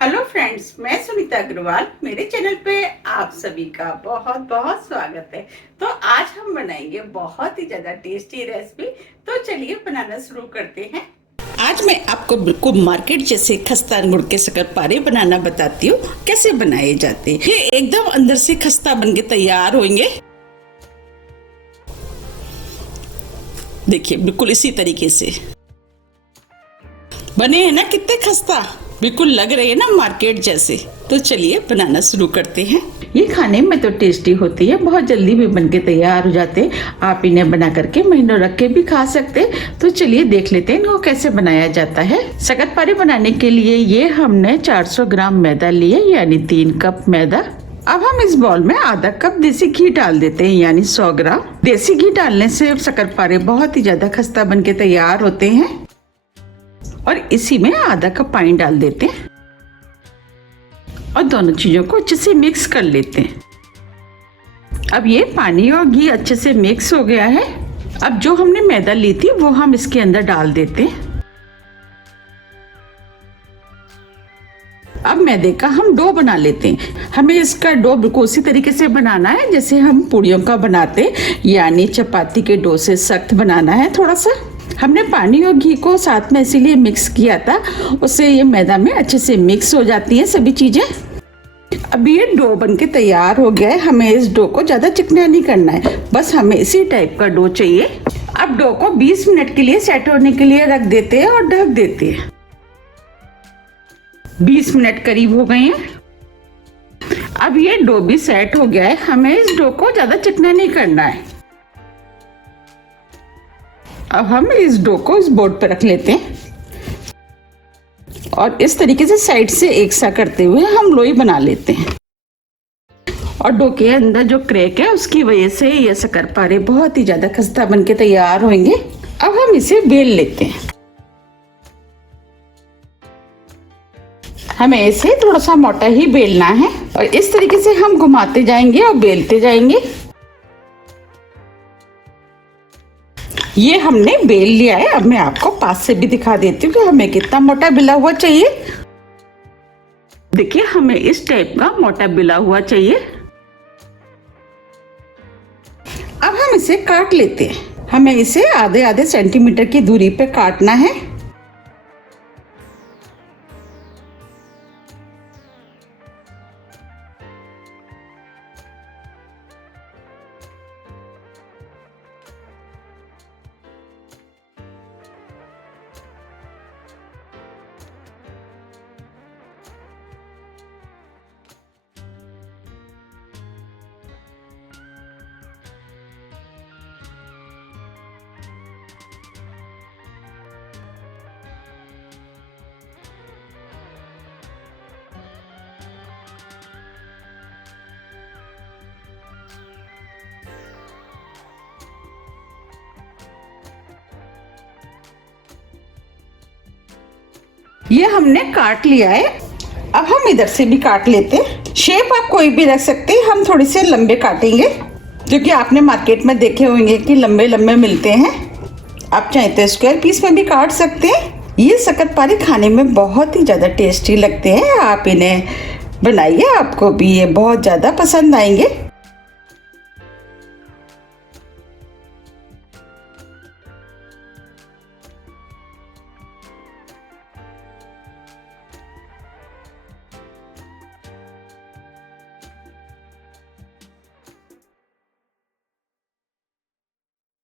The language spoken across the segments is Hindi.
हेलो फ्रेंड्स, मैं सुनीता अग्रवाल। मेरे चैनल पे आप सभी का बहुत बहुत स्वागत है। तो आज हम बनाएंगे बहुत ही ज्यादा टेस्टी रेसिपी। तो चलिए बनाना शुरू करते हैं। आज मैं आपको बिल्कुल मार्केट जैसे खस्ता गुड़ के शक्करपारे बनाना बताती हूँ कैसे बनाए जाते हैं। ये एकदम अंदर से खस्ता बन के तैयार होंगे। देखिए बिल्कुल इसी तरीके से बने हैं ना, कितने खस्ता बिल्कुल लग रहे हैं ना मार्केट जैसे। तो चलिए बनाना शुरू करते हैं। ये खाने में तो टेस्टी होती है, बहुत जल्दी भी बनके तैयार हो जाते हैं। आप इन्हें बना करके महीनों रख के भी खा सकते हैं। तो चलिए देख लेते हैं इनको कैसे बनाया जाता है। शक्करपारे बनाने के लिए ये हमने 400 ग्राम मैदा लिए, यानी 3 कप मैदा। अब हम इस बाउल में आधा कप देसी घी डाल देते हैं, यानी 100 ग्राम। देसी घी डालने से शक्करपारे बहुत ही ज्यादा खस्ता बन के तैयार होते हैं। और इसी में आधा कप पानी डाल देते हैं और दोनों चीजों को अच्छे से मिक्स कर लेते हैं। अब ये पानी और घी अच्छे से मिक्स हो गया है। अब जो हमने मैदा ली थी वो हम इसके अंदर डाल देते हैं। अब मैदे का हम डो बना लेते हैं। हमें इसका डो बिल्कुल उसी तरीके से बनाना है जैसे हम पूड़ियों का बनाते, यानी चपाती के डो से सख्त बनाना है। थोड़ा सा हमने पानी और घी को साथ में इसीलिए मिक्स किया था, उससे ये मैदा में अच्छे से मिक्स हो जाती है सभी चीजें। अब ये डो बनके तैयार हो गया है। हमें इस डो को ज्यादा चिकना नहीं करना है, बस हमें इसी टाइप का डो चाहिए। अब डो को 20 मिनट के लिए सेट होने के लिए रख देते हैं और ढक देते हैं। 20 मिनट करीब हो गए हैं। अब ये डो भी सेट हो गया है। हमें इस डो को ज्यादा चिकना नहीं करना है। अब हम इस डो को इस बोर्ड पर रख लेते हैं और इस तरीके से साइड से एक सा करते हुए हम लोई बना लेते हैं। और डो के अंदर जो क्रैक है उसकी वजह से ये शक्करपारे बहुत ही ज्यादा खस्ता बन के तैयार होंगे। अब हम इसे बेल लेते हैं। हमें इसे थोड़ा सा मोटा ही बेलना है और इस तरीके से हम घुमाते जाएंगे और बेलते जाएंगे। ये हमने बेल लिया है। अब मैं आपको पास से भी दिखा देती हूँ कि हमें कितना मोटा बिला हुआ चाहिए। देखिए हमें इस टाइप का मोटा बिला हुआ चाहिए। अब हम इसे काट लेते हैं। हमें इसे आधे आधे सेंटीमीटर की दूरी पे काटना है। ये हमने काट लिया है। अब हम इधर से भी काट लेते हैं। शेप आप कोई भी रख सकते हैं। हम थोड़े से लंबे काटेंगे क्योंकि आपने मार्केट में देखे होंगे कि लंबे लंबे मिलते हैं। आप चाहे तो स्क्वायर पीस में भी काट सकते हैं। ये शक्करपारे खाने में बहुत ही ज़्यादा टेस्टी लगते हैं। आप इन्हें बनाइए, आपको भी ये बहुत ज़्यादा पसंद आएंगे।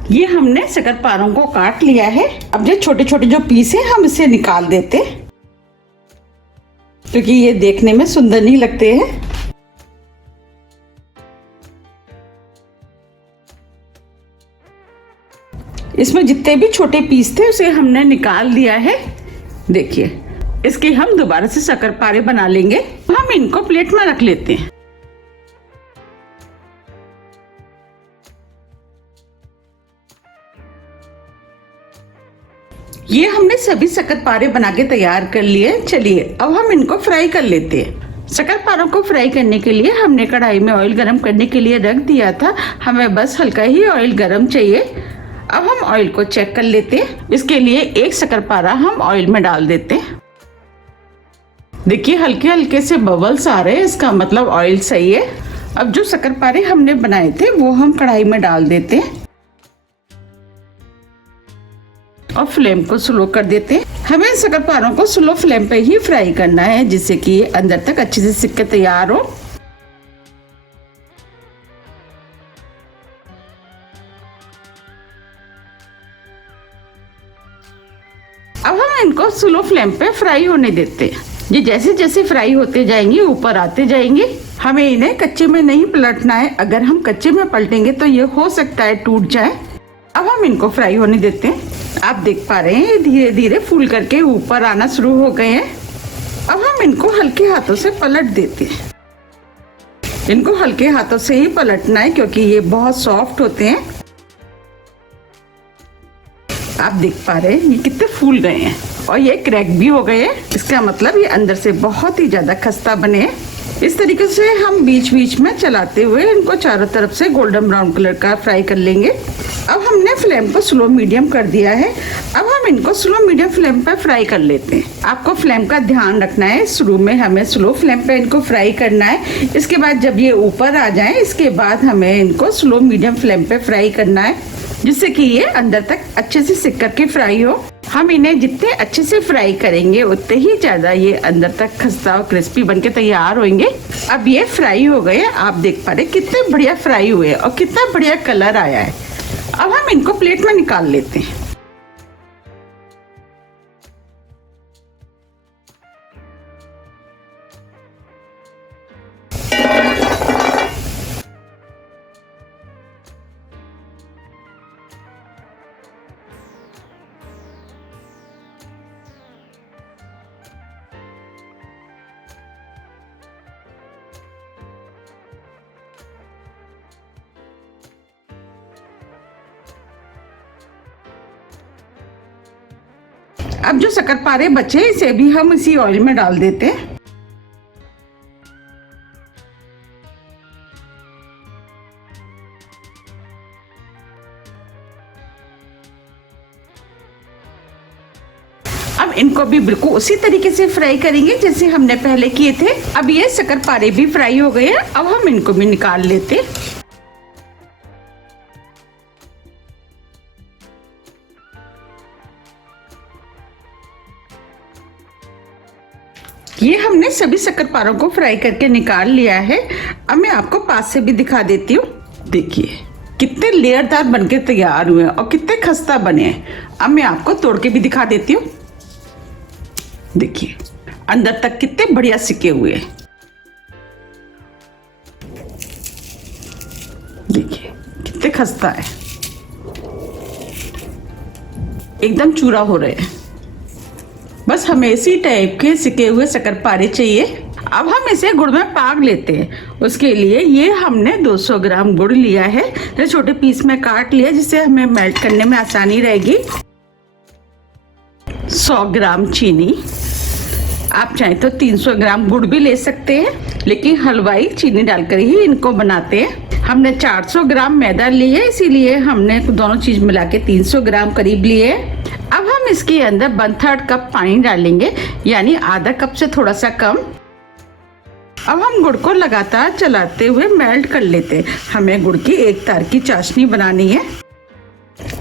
ये हमने शक्करपारों को काट लिया है। अब ये छोटे छोटे जो पीस है हम इसे निकाल देते हैं क्योंकि ये देखने में सुंदर नहीं लगते हैं। इसमें जितने भी छोटे पीस थे उसे हमने निकाल दिया है। देखिए इसके हम दोबारा से शक्करपारे बना लेंगे। हम इनको प्लेट में रख लेते हैं। ये हमने सभी शक्करपारे बना के तैयार कर लिए। चलिए अब हम इनको फ्राई कर लेते हैं। शक्करपारों को फ्राई करने के लिए हमने कढ़ाई में ऑयल गरम करने के लिए रख दिया था। हमें बस हल्का ही ऑयल गरम चाहिए। अब हम ऑयल को चेक कर लेते हैं। इसके लिए एक शक्करपारा हम ऑयल में डाल देते हैं। देखिए हल्के हल्के से बबल्स आ रहे हैं, इसका मतलब ऑयल सही है। अब जो शक्करपारे हमने बनाए थे वो हम कढ़ाई में डाल देते हैं और फ्लेम को स्लो कर देते हैं। हमें शक्करपारों को स्लो फ्लेम पे ही फ्राई करना है जिससे कि ये अंदर तक अच्छे से सिक के तैयार हो। अब हम इनको स्लो फ्लेम पे फ्राई होने देते हैं। ये जैसे जैसे फ्राई होते जाएंगे ऊपर आते जाएंगे। हमें इन्हें कच्चे में नहीं पलटना है, अगर हम कच्चे में पलटेंगे तो ये हो सकता है टूट जाए। अब हम इनको फ्राई होने देते हैं। आप देख पा रहे हैं धीरे धीरे फूल करके ऊपर आना शुरू हो गए हैं। अब हम इनको हल्के हाथों से पलट देते हैं। इनको हल्के हाथों से ही पलटना है क्योंकि ये बहुत सॉफ्ट होते हैं। आप देख पा रहे हैं ये कितने फूल गए हैं और ये क्रैक भी हो गए हैं। इसका मतलब ये अंदर से बहुत ही ज्यादा खस्ता बने हैं। इस तरीके से हम बीच बीच में चलाते हुए इनको चारों तरफ से गोल्डन ब्राउन कलर का फ्राई कर लेंगे। अब हमने फ्लेम को स्लो मीडियम कर दिया है। अब हम इनको स्लो मीडियम फ्लेम पर फ्राई कर लेते हैं। आपको फ्लेम का ध्यान रखना है, शुरू में हमें स्लो फ्लेम पे इनको फ्राई करना है। इसके बाद जब ये ऊपर आ जाए इसके बाद हमें इनको स्लो मीडियम फ्लेम पे फ्राई करना है जिससे कि ये अंदर तक अच्छे से सिक करके फ्राई हो। हम इन्हें जितने अच्छे से फ्राई करेंगे उतने ही ज्यादा ये अंदर तक खस्ता और क्रिस्पी बनके तैयार होंगे। अब ये फ्राई हो गए, आप देख पा रहे कितने बढ़िया फ्राई हुए और कितना बढ़िया कलर आया है। अब हम इनको प्लेट में निकाल लेते हैं। अब जो शक्करपारे बचे इसे भी हम इसी ऑयल में डाल देते हैं। अब इनको भी बिल्कुल उसी तरीके से फ्राई करेंगे जैसे हमने पहले किए थे। अब ये शक्करपारे भी फ्राई हो गए हैं। अब हम इनको भी निकाल लेते हैं। ये हमने सभी शक्करपारों को फ्राई करके निकाल लिया है। अब मैं आपको पास से भी दिखा देती हूँ। देखिए कितने लेयरदार बनके तैयार हुए हैं और कितने खस्ता बने हैं। अब मैं आपको तोड़ के भी दिखा देती हूँ। देखिए अंदर तक कितने बढ़िया सिके हुए हैं। देखिए कितने खस्ता है, एकदम चूरा हो रहे हैं। बस हमें इसी टाइप के सिके हुए शक्करपारे चाहिए। अब हम इसे गुड़ में पाग लेते हैं। उसके लिए ये हमने 200 ग्राम गुड़ लिया है, ये छोटे पीस में काट लिया जिससे हमें मेल्ट करने में आसानी रहेगी। 100 ग्राम चीनी, आप चाहें तो 300 ग्राम गुड़ भी ले सकते हैं, लेकिन हलवाई चीनी डालकर ही इनको बनाते हैं। हमने 400 ग्राम मैदा लिए, इसीलिए हमने दोनों चीज मिला के 300 ग्राम करीब लिए। अब हम इसके अंदर 1/3 कप पानी डालेंगे, यानी आधा कप से थोड़ा सा कम। अब हम गुड़ को लगातार चलाते हुए मेल्ट कर लेते हैं। हमें गुड़ की एक तार की चाशनी बनानी है।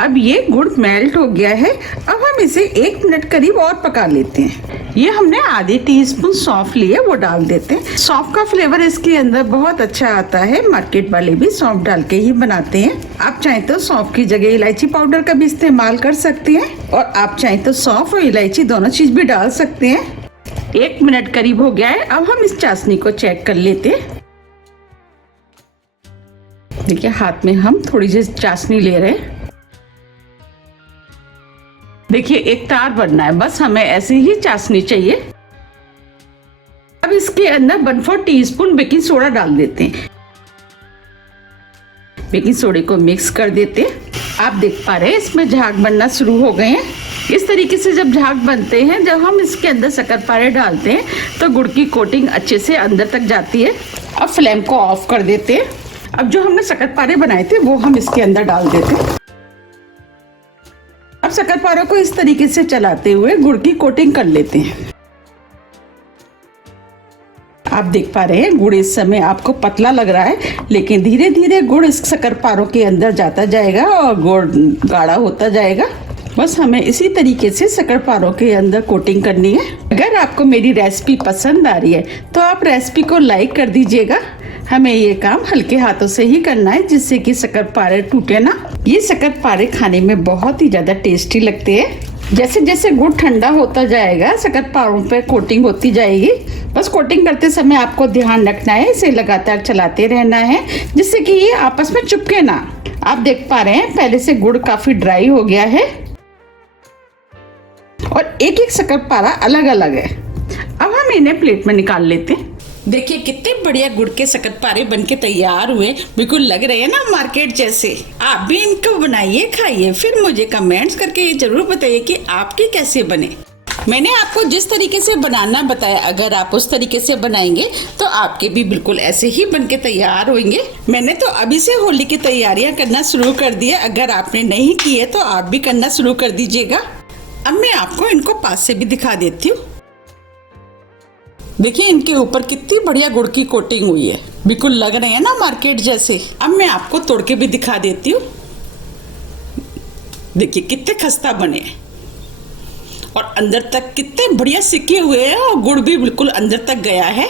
अब ये गुड़ मेल्ट हो गया है। अब हम इसे 1 मिनट करीब और पका लेते हैं। ये हमने आधी टीस्पून सौंफ लिए, वो डाल देते हैं। सौंफ का फ्लेवर इसके अंदर बहुत अच्छा आता है। मार्केट वाले भी सौंफ डाल के ही बनाते हैं। आप चाहें तो सौंफ की जगह इलायची पाउडर का भी इस्तेमाल कर सकते हैं और आप चाहें तो सौंफ और इलायची दोनों चीज भी डाल सकते हैं। 1 मिनट करीब हो गया है। अब हम इस चाशनी को चेक कर लेते हैं। देखिए हाथ में हम थोड़ी सी चाशनी ले रहे हैं। देखिए एक तार बनना है, बस हमें ऐसी ही चाशनी चाहिए। अब इसके अंदर 1/4 टीस्पून बेकिंग सोडा डाल देते हैं। बेकिंग सोडे को मिक्स कर देते हैं। आप देख पा रहे हैं इसमें झाग बनना शुरू हो गए हैं। इस तरीके से जब झाग बनते हैं, जब हम इसके अंदर शक्करपारे डालते हैं तो गुड़ की कोटिंग अच्छे से अंदर तक जाती है। अब फ्लेम को ऑफ कर देते हैं। अब जो हमने शक्करपारे बनाए थे वो हम इसके अंदर डाल देते हैं। अब शक्करपारों को इस तरीके से चलाते हुए गुड़ की कोटिंग कर लेते हैं। आप देख पा रहे हैं गुड़ इस समय आपको पतला लग रहा है, लेकिन धीरे धीरे गुड़ इस शक्करपारों के अंदर जाता जाएगा और गुड़ गाढ़ा होता जाएगा। बस हमें इसी तरीके से शक्करपारों के अंदर कोटिंग करनी है। अगर आपको मेरी रेसिपी पसंद आ रही है तो आप रेसिपी को लाइक कर दीजिएगा। हमें ये काम हल्के हाथों से ही करना है, जिससे कि शक्करपारे टूटे ना। ये शक्करपारे खाने में बहुत ही ज़्यादा टेस्टी लगते हैं। जैसे जैसे गुड़ ठंडा होता जाएगा शक्करपारों पे कोटिंग होती जाएगी। बस कोटिंग करते समय आपको ध्यान रखना है, इसे लगातार चलाते रहना है जिससे कि ये आपस में चिपके ना। आप देख पा रहे हैं पहले से गुड़ काफी ड्राई हो गया है और एक एक शक्करपारा अलग अलग है। अब हम इन्हें प्लेट में निकाल लेते हैं। देखिए कितने बढ़िया गुड़ के शक्करपारे बनके तैयार हुए, बिल्कुल लग रहे हैं ना मार्केट जैसे। आप भी इनको बनाइए, खाइए, फिर मुझे कमेंट्स करके ये जरूर बताइए कि आपके कैसे बने। मैंने आपको जिस तरीके से बनाना बताया, अगर आप उस तरीके से बनाएंगे तो आपके भी बिल्कुल ऐसे ही बनके तैयार होंगे। मैंने तो अभी से होली की तैयारियां करना शुरू कर दी है, अगर आपने नहीं की है तो आप भी करना शुरू कर दीजिएगा। अब मैं आपको इनको पास से भी दिखा देती हूँ। देखिए इनके ऊपर कितनी बढ़िया गुड़ की कोटिंग हुई है, बिल्कुल लग रहे हैं ना मार्केट जैसे। अब मैं आपको तोड़ के भी दिखा देती हूँ। देखिए कितने खस्ता बने हैं और अंदर तक कितने बढ़िया सिके हुए हैं और गुड़ भी बिल्कुल अंदर तक गया है।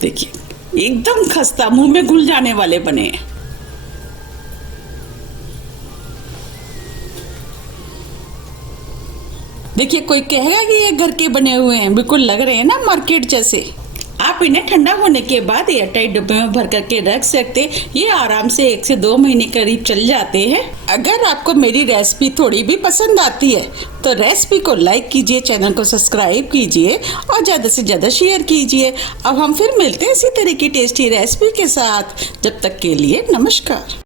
देखिए एकदम खस्ता, मुंह में घुल जाने वाले बने हैं। देखिए कोई कहेगा कि ये घर के बने हुए हैं, बिल्कुल लग रहे हैं ना मार्केट जैसे। आप इन्हें ठंडा होने के बाद एयरटाइट डिब्बे में भर करके रख सकते, ये आराम से 1 से 2 महीने करीब चल जाते हैं। अगर आपको मेरी रेसिपी थोड़ी भी पसंद आती है तो रेसिपी को लाइक कीजिए, चैनल को सब्सक्राइब कीजिए और ज़्यादा से ज़्यादा शेयर कीजिए। अब हम फिर मिलते हैं इसी तरह की टेस्टी रेसिपी के साथ। जब तक के लिए नमस्कार।